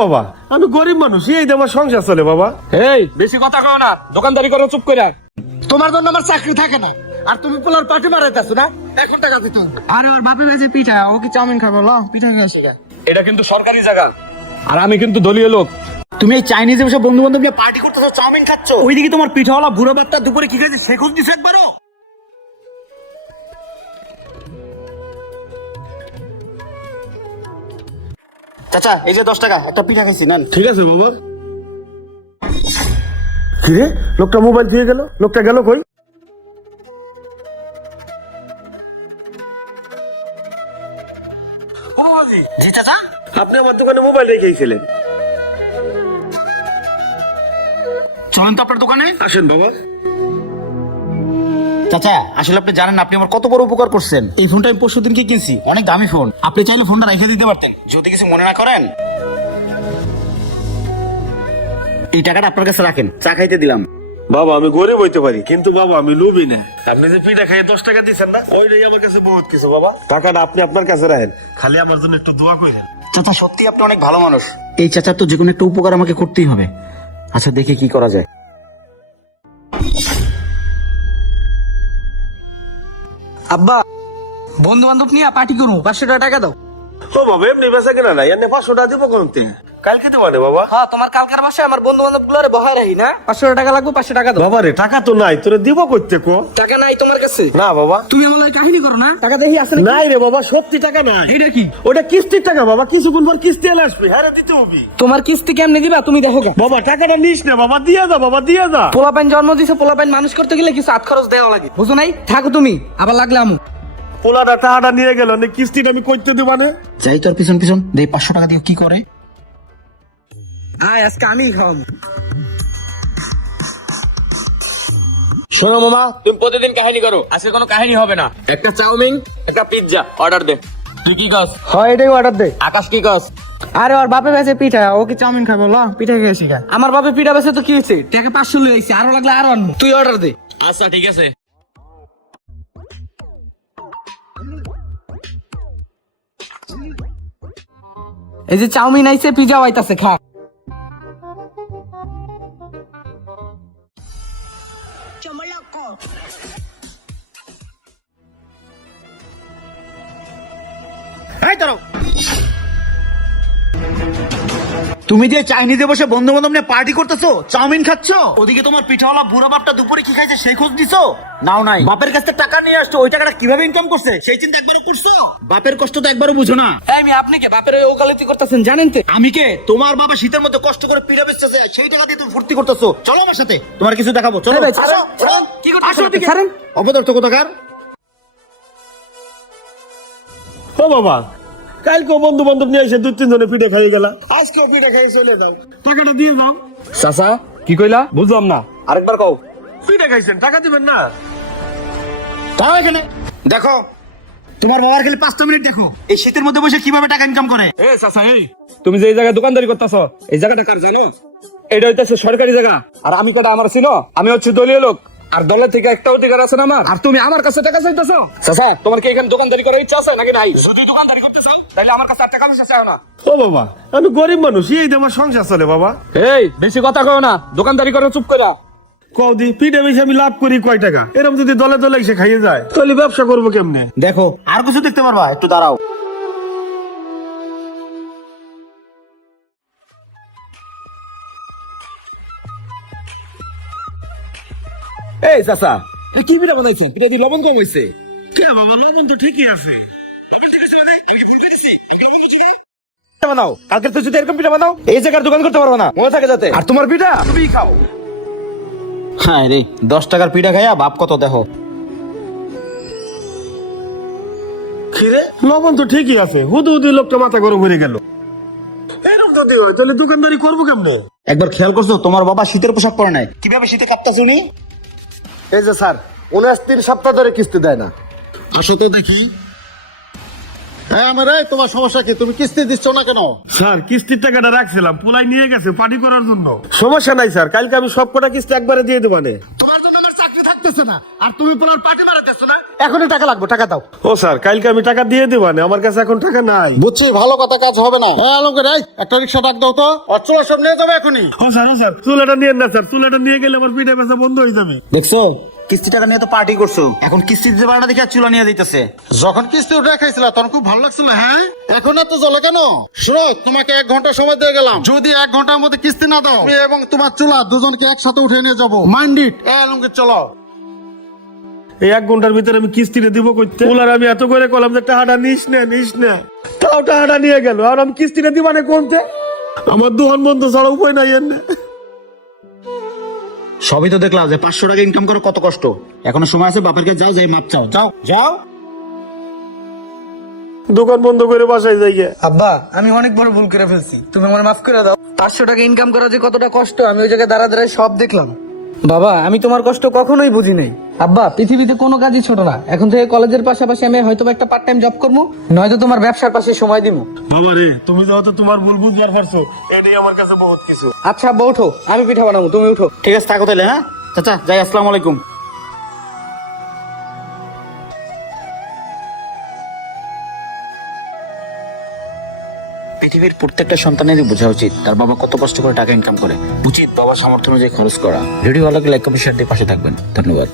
বাবা আমি গরিব মানুষ, এই আমার সংসার চলে বাবা। এই বেশি কথা কও না, দোকানদারি করো চুপ করে। তোমার জন্য আমার চাকরি থাকে না, আর তুমি পোলার পার্টি মারাইতেছো না। এখন টাকা দিতে হবে। আরে ওর বাপে বেঁচে পিঠা, ও কি চাউমিন খাবো? ল পিঠা খেয়ে আসি। এটা কিন্তু সরকারি জায়গা, আর আমি কিন্তু দলীয় লোক। তুমি এই চাইনিজে বসে বন্ধু বান্ধব নিয়ে পার্টি করতেছো, চাউমিন খাচ্ছ, ওইদিকে তোমার পিঠাওয়ালা বুড়ো বাচ্চা দুপুরে কি খাইছে সে খোঁজ দিছো একবারও? চাচা এই যে 10 টাকা, একটা পিঠা খাইছি নেন। ঠিক আছে বাবা। কি রে, লোকটা মোবাইল দিয়ে গেল, লোকটা গেল কই? জি চাচা, আপনি আমার দোকানে মোবাইল রেখেছিলেন। চলেন তো আপনার দোকানে। আসেন বাবা। চাচা আসলে আপনি জানেন না আপনি আমার কত বড় উপকার করছেন। এই ফোনটা আমি পরশুদিন কি কিনছি, অনেক দামি ফোন। আপনি চাইলে ফোনটা রেখে দিতে পারতেন, যদি কিছু মনে না করেন। এই টাকাটা আপনার কাছে রাখেন, চা খাইতে দিলাম। বাবা আমি গরিব হইতে পারি, কিন্তু বাবা আমি লোভী না। আপনি যে পিঠা খাইয়ে 10 টাকা দিচ্ছেন না, ওইটাই আমার কাছে বহুত কিছু বাবা। টাকাটা আপনি আপনার কাছে রাখেন, খালি আমার জন্য একটু দোয়া করেন। চাচা সত্যি আপনি অনেক ভালো মানুষ। এই চাচার তো যে কোনো একটা উপকার আমাকে করতেই হবে। আচ্ছা দেখি কি করা যায়। আব্বা, বন্ধু বান্ধব নিয়ে পার্টি করবো, 500 টাকা দাও। ও বাবা এমনি বেচা কেনা নাই, এনে 500 টাকা দিব কোনতে? কালকে দেবো না বাবা। হ্যাঁ, তোমার কালকের বাসায় আমার বন্ধু বান্ধব গুলো বহাই রাখি না। 500 টাকা লাগবে, 500 টাকা দাও। বাবা রে টাকা তো নাই, তোরে দিব কইতে কো? টাকা নাই তোমার কাছে? না বাবা। তুমি আমার লাগে কাহিনী করো না, টাকা দেখি আছে নাকি? নাই রে বাবা, সত্যি টাকা নাই। এইটা কি? ওটা কিস্তির টাকা বাবা, কিছুক্ষণ পর কিস্তি এলে আসবে, হ্যাঁ রে দিতে হবে। তোমার কিস্তি কেমনে দিবা তুমি দেখো। বাবা টাকাটা নিস না বাবা, দিয়ে যা বাবা, দিয়ে যা। পোলাপাইন জন্ম দিছে, পোলাপাইন মানুষ করতে গেলে কিছু হাত খরচ দেওয়া লাগে, বুঝো নাই? থাকো তুমি, আবার লাগলে আমু। পোলাটা টাকাটা নিয়ে গেল, কিস্তিটা আমি কইতে দিব মানে? যাই তোর পিছন পিছন দেই, 500 টাকা দিও কি করে। আয় আজকে আমি খাওয়াবো। শোনো মামা, তুমি প্রতিদিন কাহিনী করো, আজকে কোনো কাহিনী হবে না। একটা চাউমিন, একটা পিৎজা অর্ডার দে। তুই কি কস? হয় এটাই অর্ডার দে। আকাশ কি কস? আরে ওর বাপে বেঁচে পিঠা, ও কি চাউমিন খাবো? ল পিঠা খেয়ে আসি। আমার বাপে পিঠা বেঁচে তো কি হয়েছে, টাকা 500 লই আইছি, আরো লাগলে আরো আনবো। তুই অর্ডার দে। আচ্ছা ঠিক আছে। এই যে চাউমিন আইছে, পিজ্জা আইতাছে, খা। এই ধরো। তুমি যে চাইনিজে বসে বন্ধু বান্ধব নিয়ে পার্টি করতেছো, চাউমিন খাচ্ছ, ওদিকে তোমার পিঠাওয়ালা বুড়া বাপটা দুপুরে কি খাইছে সেই খোঁজ দিছো? নাও নাই। বাপের কাছ থেকে টাকা নিয়ে আসছো, ওই টাকাটা কিভাবে ইনকাম করছে সেই চিন্তা একবারও করছো? বাপের কষ্ট তো একবারও বুঝো না। এই মেয়ে, আপনি কে বাপের ওই ওকালতি করতেছেন জানেন তো? আমি কে? তোমার বাবা শীতের মধ্যে কষ্ট করে পিঠা বেচতেছে, সেই টাকা দিয়ে তুমি ফুর্তি করতেছো। চলো আমার সাথে, তোমার কিছু দেখাবো। চলো। এই ভাই, ছাড়ো, ছাড়ো। কি করতেছো? ছাড়েন। অপদার্থ কোথাকার। ও বাবা, কালকে বন্ধু বান্ধব নিয়ে এসে 2-3 জনে পিঠা খাইয়ে গেল, আজকেও পিঠা খাইয়ে চলে যাও, টাকাটা দিয়ে যাও। চাচা কি কইলা? বুঝলাম না, আরেকবার কও। পিঠা খাইছেন, টাকা দিবেন না? তাও এখানে দেখো, তোমার বাবার খালি 5 মিনিট দেখো, এই শীতের মধ্যে বসে কিভাবে টাকা ইনকাম করে। এ চাচা, এই তুমি যে এই জায়গায় দোকানদারি করতেছ, এই জায়গাটা কার জানো? এটা হইতেছে সরকারি জায়গা, আর আমি কাটা আমার ছিল, আমি হচ্ছে দলীয় লোক, আর দলের থেকে একটা অধিকার আছে না আমার। আর তুমি আমার কাছে টাকা চাইতেছো? চাচা তোমার কি এখানে দোকানদারি করার ইচ্ছা আছে নাকি নাই? যদি দোকানদারি করতে চাও তাহলে আমার কাছে আর টাকা পয়সা চাও না। ও বাবা আমি গরিব মানুষ, এই আমার সংসার চলে বাবা। এই বেশি কথা কও না, দোকানদারি করো চুপ করে। কদি পিঠা বেশি আমি লাভ করি কয় টাকা? এরকম যদি দলে দলে এসে খাইয়ে যায়, তাহলে ব্যবসা করবো কেমনে? দেখো আর কিছু দেখতে পারবা? একটু দাঁড়াও। এই চাচা, কি পিঠা বানাইছেন? পিঠা দিয়ে লবণ কম হয়েছে। কে বাবা, লবণ তো ঠিকই আছে। লবণ ঠিক আছে মানে? আমি কি ভুল করেছি? লবণ তো ঠিক আছে। পিঠা বানাও, কালকে তো যদি এরকম পিঠা বানাও, এই জায়গার দোকান করতে পারবো না, মনে থাকে যাতে। আর তোমার পিঠা তুমি খাও। হ্যাঁ রে, 10 টাকার পিঠা খাইয়া বাপ কত দেখো। খিরে লবণ তো ঠিকই আছে, হুদু হুদু লোকটা মাথা গরম হয়ে গেল। এরকম যদি হয় তাহলে দোকানদারি করবো কেমনে? একবার খেয়াল করছো তোমার বাবা শীতের পোশাক পরে নাই, কিভাবে শীতে কাঁপতাছে উনি? এই যে স্যার, 29 সপ্তাহ ধরে কিস্তি দেয় না। আসো তো দেখি। হ্যাঁ আমার, তোমার সমস্যা কি? তুমি কিস্তি দিচ্ছ না কেন? স্যার কিস্তির টাকাটা রাখছিলাম, পোলাই নিয়ে গেছে পার্টি করার জন্য। সমস্যা নাই স্যার, কালকে আমি সব কটা কিস্তি একবারে দিয়ে দেবানে। তোমার জন্য আমার চাকরি থাকবে লাগতেছে না আর তুমি পোলার পার্টি বাড়াতেছো না, এখনই টাকা লাগবে, টাকা দাও। ও স্যার কালকে আমি টাকা দিয়ে দেবানে, আমার কাছে এখন টাকা নাই। বুঝছি, ভালো কথা কাজ হবে না। হ্যাঁ আলমগীর, এই একটা রিক্সা ডাক দাও তো, অচল সব নিয়ে যাবে এখনই। ও স্যার চুলাটা নিয়ে না স্যার, চুলাটা নিয়ে গেলে আমার পিঠা বেচা বন্ধ হয়ে যাবে। দেখছো কিস্তি টাকা নিয়ে তো পার্টি করছো, এখন কিস্তি দিতে পারে না দেখে আর চুলা নিয়ে দিতেছে। যখন কিস্তি উঠে খাইছিল তখন খুব ভালো লাগছিল। হ্যাঁ এখন এত জ্বলে কেন? শোনো, তোমাকে 1 ঘন্টা সময় দিয়ে গেলাম, যদি 1 ঘন্টার মধ্যে কিস্তি না দাও, আমি এবং তোমার চুলা দুজনকে একসাথে উঠে নিয়ে যাবো। Mind it. আলমগীর চলো। এই 1 ঘন্টার ভিতরে আমি কিস্তিটা দিব কইতে, চুলার আমি এত করে কলাম যে টাকাটা নিস না, তাও টাকাটা নিয়ে গেল, আর আমি কিস্তিটা দিবানে কোনতে? আমার দোকান বন্ধ ছাড়া উপায় নাই এর না। সবই তো দেখলাম যে 500 টাকা ইনকাম করে কত কষ্ট। এখনো সময় আছে, বাপের কাছে যাও, যাই মাপ চাও, যাও যাও। দোকান বন্ধ করে বাসায় যাই গে। আব্বা আমি অনেক বড় ভুল করে ফেলছি, তুমি আমার মাফ করে দাও। 500 টাকা ইনকাম করা যে কতটা কষ্ট আমি ওই জায়গায় দাঁড়ায় সব দেখলাম। বাবা আমি তোমার কষ্ট কখনোই বুঝি নাই। আব্বা পৃথিবীতে কোনো কাজই ছোট না, এখন থেকে কলেজের পাশাপাশি আমি হয়তো একটা পার্ট টাইম জব করবো, নয়তো তোমার ব্যবসার পাশে সময় দিব। বাবা রে, তুমি যেহেতু তোমার ভুল বুঝবার পারছো, এটাই আমার কাছে বহুত কিছু। আচ্ছা আব্বা ওঠো, আমি পিঠা বানাবো, তুমি উঠো। ঠিক আছে, থাকো তাহলে। হ্যাঁ চাচা যাই, আসসালামু আলাইকুম। পৃথিবীর প্রত্যেকটা সন্তানেরই বোঝা উচিত তার বাবা কত কষ্ট করে টাকা ইনকাম করে, উচিত বাবা সামর্থ্য অনুযায়ী খরচ করা। ভিডিও ভালো লাগলে লাইক কমেন্ট শেয়ার দিয়ে পাশে থাকবেন। ধন্যবাদ।